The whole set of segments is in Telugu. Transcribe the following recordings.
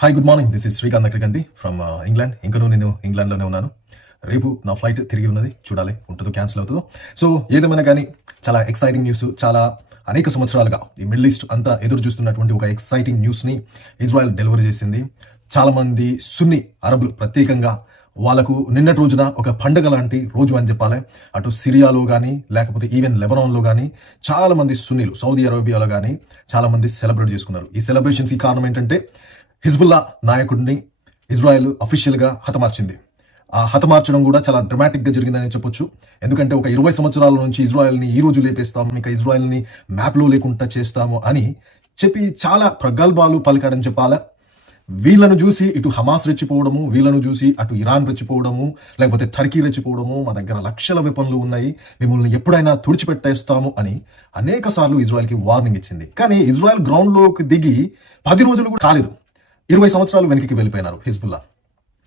Hi, good morning. This is Srikanth అక్కడికండి ఫ్రమ్ ఇంగ్లాండ్. ఇంకనూ నేను ఇంగ్లాండ్లోనే ఉన్నాను. రేపు నా ఫ్లైట్ తిరిగి ఉన్నది. చూడాలి ఉంటుందో క్యాన్సిల్ అవుతుందో. సో ఏదేమైనా కానీ చాలా ఎక్సైటింగ్ న్యూస్. చాలా అనేక సంవత్సరాలుగా ఈ మిడిల్ ఈస్ట్ అంతా ఎదురు చూస్తున్నటువంటి ఒక ఎక్సైటింగ్ న్యూస్ని ఇజ్రాయెల్ డెలివరీ చేసింది. చాలామంది సున్నీ అరబులు ప్రత్యేకంగా వాళ్ళకు నిన్నటి రోజున ఒక పండుగ లాంటి రోజు అని చెప్పాలి. అటు సిరియాలో కానీ లేకపోతే ఈవెన్ లెబనాన్లో కానీ చాలామంది సున్నీలు, సౌదీ అరేబియాలో కానీ చాలామంది సెలబ్రేట్ చేసుకున్నారు. ఈ సెలబ్రేషన్స్ ఈ కారణం ఏంటంటే హిజ్బుల్లా నాయకుడిని ఇజ్రాయెల్ అఫీషియల్గా హతమార్చింది. ఆ హతమార్చడం కూడా చాలా డ్రమాటిక్గా జరిగిందని చెప్పొచ్చు. ఎందుకంటే ఒక 20 సంవత్సరాల నుంచి ఇజ్రాయెల్ని ఈ రోజు లేపేస్తాము, ఇంకా ఇజ్రాయెల్ని మ్యాప్లో లేకుండా చేస్తాము అని చెప్పి చాలా ప్రగల్భాలు పలికాడని చెప్పాలా. వీళ్ళను చూసి ఇటు హమాస్ రెచ్చిపోవడము, వీళ్ళను చూసి అటు ఇరాన్ రెచ్చిపోవడము, లేకపోతే టర్కీ రెచ్చిపోవడము, మా దగ్గర లక్షల వెపన్లు ఉన్నాయి, మిమ్మల్ని ఎప్పుడైనా తుడిచిపెట్టేస్తాము అని అనేక సార్లు ఇజ్రాయెల్కి వార్నింగ్ ఇచ్చింది. కానీ ఇజ్రాయెల్ గ్రౌండ్లోకి దిగి 10 రోజులు కూడా కాలేదు, 20 సంవత్సరాలు వెనక్కి వెళ్ళిపోయినారు హిజ్బుల్లా.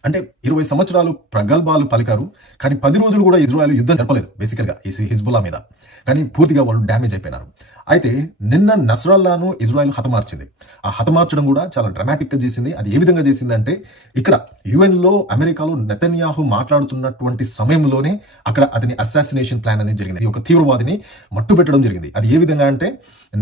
అంటే 20 సంవత్సరాలు ప్రగల్భాలు పలికారు, కానీ 10 రోజులు కూడా ఇజ్రాయెల్ యుద్ధం జరపలేదు బేసికల్గా ఈ హిజ్బుల్లా మీద. కానీ పూర్తిగా వాళ్ళు డ్యామేజ్ అయిపోయినారు. అయితే నిన్న నస్రల్లాను ఇజ్రాయెల్ హతమార్చింది. ఆ హతమార్చడం కూడా చాలా డ్రామాటిక్గా చేసింది. అది ఏ విధంగా చేసింది అంటే, ఇక్కడ యుఎన్లో అమెరికాలో నెతన్యాహు మాట్లాడుతున్నటువంటి సమయంలోనే అక్కడ అతని అసాసినేషన్ ప్లాన్ అనేది జరిగింది. ఒక తీవ్రవాదిని మట్టుపెట్టడం జరిగింది. అది ఏ విధంగా అంటే,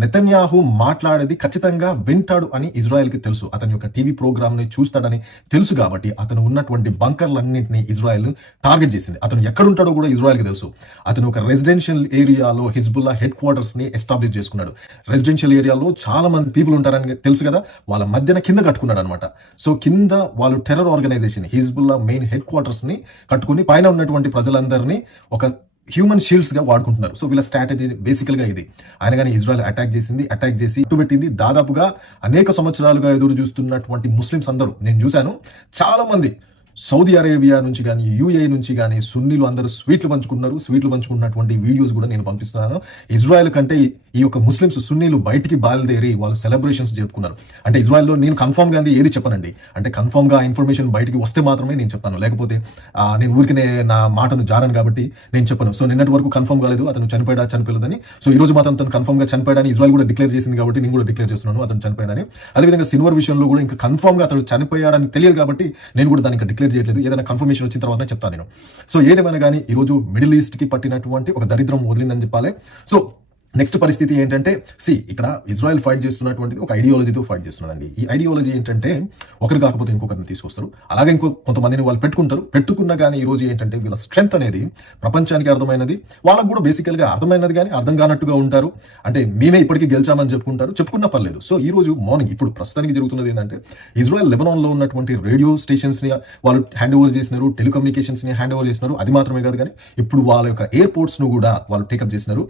నెతన్యాహు మాట్లాడేది ఖచ్చితంగా వింటాడు అని ఇజ్రాయెల్కి తెలుసు. అతని యొక్క టీవీ ప్రోగ్రామ్ని చూస్తాడని తెలుసు. కాబట్టి అతను ఉన్నటువంటి బంకర్లన్నింటినీ ఇజ్రాయెల్ టార్గెట్ చేసింది. అతను ఎక్కడుంటాడో కూడా ఇజ్రాయెల్కి తెలుసు. అతను ఒక రెసిడెన్షియల్ ఏరియాలో హిజ్బుల్లా హెడ్ క్వార్టర్స్ని ఎస్టాబ్లిష్ చేసుకున్నాడు. రెసిడెన్షియల్ ఏరియాలో చాలా మంది పీపుల్ ఉంటారని తెలుసు కదా, వాళ్ళ మధ్యన కింద కట్టుకున్నాడు అనమాట. సో కింద వాళ్ళు terror organisation Hezbollah main headquarters ని కట్టుకుని పైన ఉన్నటువంటి ప్రజలందరినీ ఒక హ్యూమన్ షీల్డ్స్ గా వాడుకుంటున్నారు. సో వీళ్ళ స్ట్రాటజీ బేసికల్ గా ఇది. ఆయన కానీ ఇజ్రాయెల్ అటాక్ చేసి ఇట్టుబెట్టింది. దాదాపుగా అనేక సంవత్సరాలుగా ఎదురు చూస్తున్నటువంటి ముస్లిమ్స్ అందరూ, నేను చూశాను చాలా మంది సౌదీ అరేబియా నుంచి కానీ యూఏ నుంచి కానీ సున్నీలు అందరూ స్వీట్లు పంచుకున్నటువంటి వీడియోస్ కూడా నేను పంపిస్తున్నాను. ఇజ్రాయెల్ కంటే ఈ యొక్క ముస్లిమ్స్ సున్నీలు బయటికి బయలుదేరి వాళ్ళు సెలబ్రేషన్స్ జరుపుకున్నారు. అంటే ఇజ్రాయెల్లో నేను కన్ఫర్మ్గా ఏది చెప్పనండి, అంటే కన్ఫర్మ్గా ఇన్ఫర్మేషన్ బయటికి వస్తే మాత్రమే నేను చెప్పాను, లేకపోతే నేను ఊరికనే నా మాటను జారాను కాబట్టి నేను చెప్పను. సో నిన్నటి వరకు కన్ఫర్మ్ కాలేదు అతను చనిపోలేదని. సో ఈ రోజు మాత్రం తను కన్ఫర్మ్గా చనిపోయాడని ఇజ్రాయెల్ కూడా డిక్లేర్ చేసింది కాబట్టి నేను కూడా డిక్లేర్ చేస్తున్నాను అతను చనిపోయాడని. అదేవిధంగా సిన్వర్ విషయంలో కూడా ఇంకా కన్ఫర్మ్గా అతను చనిపోయాడని తెలియదు కాబట్టి నేను కూడా దానికి డిక్లేర్ చేయట్లేదు. ఏదైనా కన్ఫర్మేషన్ వచ్చిన తర్వాత చెప్తాను నేను. సో ఏదేమైనా కానీ ఈరోజు మిడిల్ ఈస్ట్ కి పట్టినటువంటి ఒక దరిద్రం వదిలిందని చెప్పాలి. సో నెక్స్ట్ పరిస్థితి ఏంటంటే, ఇక్కడ ఇజ్రాయెల్ ఫైట్ చేస్తున్నటువంటిది ఒక ఐడియాలజీతో ఫైట్ చేస్తున్నదండి. ఈ ఐడియాలజీ ఏంటంటే, ఒకరు కాకపోతే ఇంకొకరిని తీసుకొస్తారు, అలాగే కొంతమందిని వాళ్ళు పెట్టుకున్నా కానీ ఈ రోజు ఏంటంటే వీళ్ళ స్ట్రెంత్ అనేది ప్రపంచానికి అర్థమైనది, వాళ్ళకు కూడా బేసికల్గా అర్థమైనది, కానీ అర్థం కానట్టుగా ఉంటారు. అంటే మేమే ఇప్పటికీ గెలిచామని చెప్పుకున్నా పర్లేదు. సో ఈ రోజు మార్నింగ్ ఇప్పుడు ప్రస్తుతానికి జరుగుతున్నది ఏంటంటే, ఇజ్రాయెల్ లెబనాన్లో ఉన్నటువంటి రేడియో స్టేషన్స్ని వాళ్ళు హ్యాండ్ ఓవర్ చేసినారు, టెలికమ్యూనికేషన్స్ని హ్యాండ్ ఓవర్ చేసినారు. అది మాత్రమే కాదు, కానీ ఇప్పుడు వాళ్ళ యొక్క ఎయిర్పోర్ట్స్ను కూడా వాళ్ళు టేకప్ చేసినారు.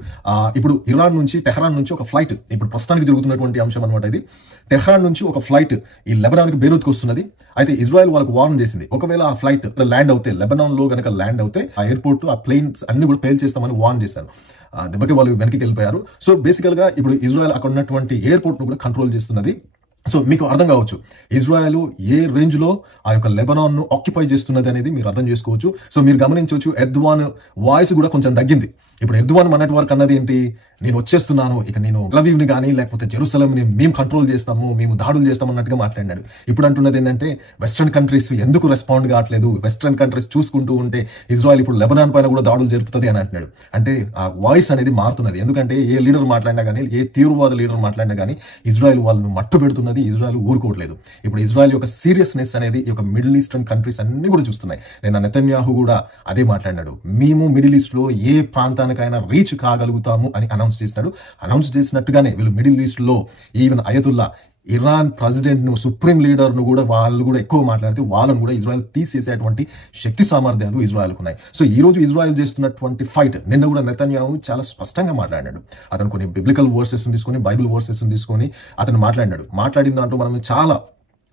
ఇప్పుడు ఇరాన్ నుంచి టెహ్రాన్ నుంచి ఒక ఫ్లైట్, ఇప్పుడు ప్రస్తుతానికి జరుగుతున్నటువంటి అంశం అనమాట ఇది. టెహ్రాన్ నుంచి ఒక ఫ్లైట్ ఈ లెబనాన్కి బెయిరూత్కి వస్తున్నది. అయితే ఇజ్రాయెల్ వాళ్ళకు వార్న్ చేసింది, ఒకవేళ ఆ ఫ్లైట్ ల్యాండ్ అవుతే, లెబనాన్ లో కనుక ల్యాండ్ అవుతే ఆ ఎయిర్పోర్ట్ ఆ ప్లేన్స్ అన్ని కూడా పేల్ చేస్తామని వార్న్ చేశారు. దెబ్బకి వాళ్ళు వెనక్కి వెళ్ళిపోయారు. సో బేసికల్ గా ఇప్పుడు ఇజ్రాయెల్ అక్కడ ఉన్నటువంటి ఎయిర్పోర్ట్ ను కూడా కంట్రోల్ చేస్తున్నది. సో మీకు అర్థం కావచ్చు ఇజ్రాయెల్ ఏ రేంజ్ లో ఆ యొక్క లెబనాన్ ను ఆక్యుపై చేస్తున్నది అనేది మీరు అర్థం చేసుకోవచ్చు. సో మీరు గమనించవచ్చు, ఎర్దోగాన్ వాయిస్ కూడా కొంచెం తగ్గింది. ఇప్పుడు ఎర్దోగాన్ మొన్నటి వరకు అన్నది ఏంటి, నేను వచ్చేస్తున్నాను, ఇక నేను లవీవ్ని కానీ లేకపోతే జెరూసలంని మేము కంట్రోల్ చేస్తాము, మేము దాడులు చేస్తామన్నట్టుగా మాట్లాడినాడు. ఇప్పుడు అంటున్నది ఏంటంటే, వెస్ట్రన్ కంట్రీస్ ఎందుకు రెస్పాండ్ కావట్లేదు, వెస్ట్రన్ కంట్రీస్ చూసుకుంటూ ఉంటే ఇజ్రాయెల్ ఇప్పుడు లెబనాన్ పైన కూడా దాడులు జరుపుతుంది అని అంటున్నాడు. అంటే ఆ వాయిస్ అనేది మారుతున్నది. ఎందుకంటే ఏ లీడర్ మాట్లాడినా కానీ, ఏ తీవ్రవాద లీడర్ మాట్లాడినా కానీ ఇజ్రాయెల్ వాళ్ళను మట్టు పెడుతున్నది, ఇజ్రాయెల్ ఊరుకోవట్లేదు. ఇప్పుడు ఇజ్రాయెల్ యొక్క సీరియస్నెస్ అనేది ఈ యొక్క మిడిల్ ఈస్టర్న్ కంట్రీస్ అన్ని కూడా చూస్తున్నాయి. నేను నెతన్యాహు కూడా అదే మాట్లాడినాడు, మేము మిడిల్ ఈస్ట్ లో ఏ ప్రాంతానికైనా రీచ్ కాగలుగుతాము అని అనౌన్స్ చేసినట్టుగానే వీళ్ళు మిడిల్ ఈస్ట్ లో ఈవెన్ అయతుల్లా ఇరాన్ ప్రెసిడెంట్ ను, సుప్రీం లీడర్ ను కూడా వాళ్ళు కూడా ఎక్కువ మాట్లాడితే వాళ్ళను కూడా ఇజ్రాయెల్ తీసేసేటువంటి శక్తి సామర్థ్యాలు ఇజ్రాయెల్కు ఉన్నాయి. సో ఈ రోజు ఇజ్రాయెల్ చేస్తున్నటువంటి ఫైట్, నిన్న కూడా నెతన్యాహు చాలా స్పష్టంగా మాట్లాడినాడు. అతను కొన్ని బిబ్లికల్ వర్సెస్ తీసుకొని, బైబిల్ వర్సెస్ తీసుకొని అతను మాట్లాడిన దాంట్లో మనం చాలా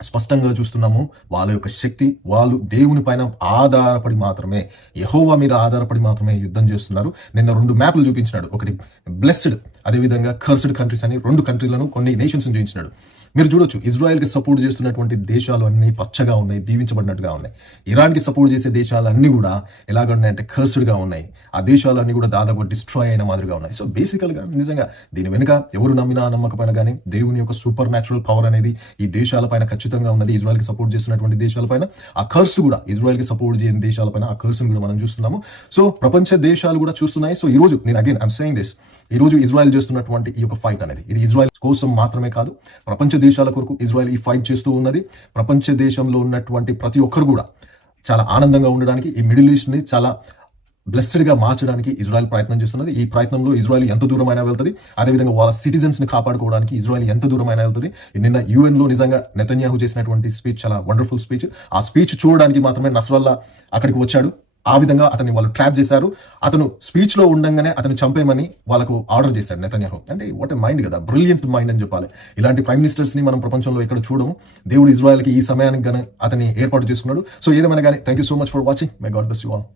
స్పష్టంగా చూస్తున్నాము, వాళ్ళ యొక్క శక్తి, వాళ్ళు దేవుని పైన ఆధారపడి మాత్రమే, యెహోవా మీద ఆధారపడి మాత్రమే యుద్ధం చేస్తున్నారు. నిన్న 2 మ్యాప్లు చూపించినాడు, ఒకటి బ్లెస్డ్, అదేవిధంగా కర్స్డ్ కంట్రీస్ అని 2 కంట్రీలను, కొన్ని నేషన్స్ చూపించినాడు. మీరు చూడొచ్చు, ఇజ్రాయెల్కి సపోర్ట్ చేస్తున్నటువంటి దేశాలు అన్నీ పచ్చగా ఉన్నాయి, దీవించబడినట్టుగా ఉన్నాయి. ఇరాన్కి సపోర్ట్ చేసే దేశాలన్నీ కూడా ఎలాగ ఉన్నాయంటే కర్స్డ్గా ఉన్నాయి. ఆ దేశాలన్నీ కూడా దాదాపు డిస్ట్రాయ్ అయిన మాదిరిగా ఉన్నాయి. సో బేసికల్గా నిజంగా దీని వెనుక ఎవరు నమ్మినా నమ్మకపోయినా కానీ దేవుని యొక్క సూపర్ న్యాచురల్ పవర్ అనేది ఈ దేశాలపైన ఖచ్చితంగా ఉన్నది. ఇజ్రాయెల్కి సపోర్ట్ చేస్తున్నటువంటి దేశాలపైన ఆ కర్స్ కూడా, ఇజ్రాయెల్కి సపోర్ట్ చేయని దేశాలపైన ఆ కర్స్ని కూడా మనం చూస్తున్నాము. సో ప్రపంచ దేశాలు కూడా చూస్తున్నాయి. సో ఈ రోజు నేను అగైన్ ఐమ్ సేయింగ్ దిస్, ఈ రోజు ఇజ్రాయెల్ చేస్తున్నటువంటి ఈ యొక్క ఫైట్ అనేది ఇది ఇజ్రాయెల్ కోసం మాత్రమే కాదు, ప్రపంచ దేశాల కొరకు ఇజ్రాయెల్ ఈ ఫైట్ చేస్తూ ఉన్నది. ప్రపంచ దేశంలో ఉన్నటువంటి ప్రతి ఒక్కరు కూడా చాలా ఆనందంగా ఉండడానికి, ఈ మిడిల్ ఈస్ట్ ని చాలా బ్లెస్డ్గా మార్చడానికి ఇజ్రాయెల్ ప్రయత్నం చేస్తున్నది. ఈ ప్రయత్నంలో ఇజ్రాయెల్ ఎంత దూరమైనా వెళ్తుంది, అదేవిధంగా వాళ్ళ సిటిజన్స్ ని కాపాడుకోవడానికి ఇజ్రాయెల్ ఎంత దూరమైనా వెళ్తుంది. నిన్న UN లో నిజంగా నెతన్యాహు చేసినటువంటి స్పీచ్ చాలా వండర్ఫుల్ స్పీచ్. ఆ స్పీచ్ చూడడానికి మాత్రమే నస్రల్లా అక్కడికి వచ్చాడు. ఆ విధంగా అతన్ని వాళ్ళు ట్రాప్ చేశారు. అతను స్పీచ్ లో ఉండగానే అతను చంపేయమని వాళ్ళకు ఆర్డర్ చేశాడు నెతన్యాహు. అంటే వాట్ ఎ మైండ్ కదా, బ్రిలియంట్ మైండ్ అని చెప్పాలి. ఇలాంటి ప్రైమ్ మినిస్టర్స్ ని మనం ప్రపంచంలో ఎక్కడ చూడము. దేవుడు ఇజ్రాయెల్కి ఈ సమయానికి గానీ అతన్ని ఏర్పాటు చేసుకున్నాడు. సో ఏదేమైనా కానీ thank you so much for watching. My God bless you all.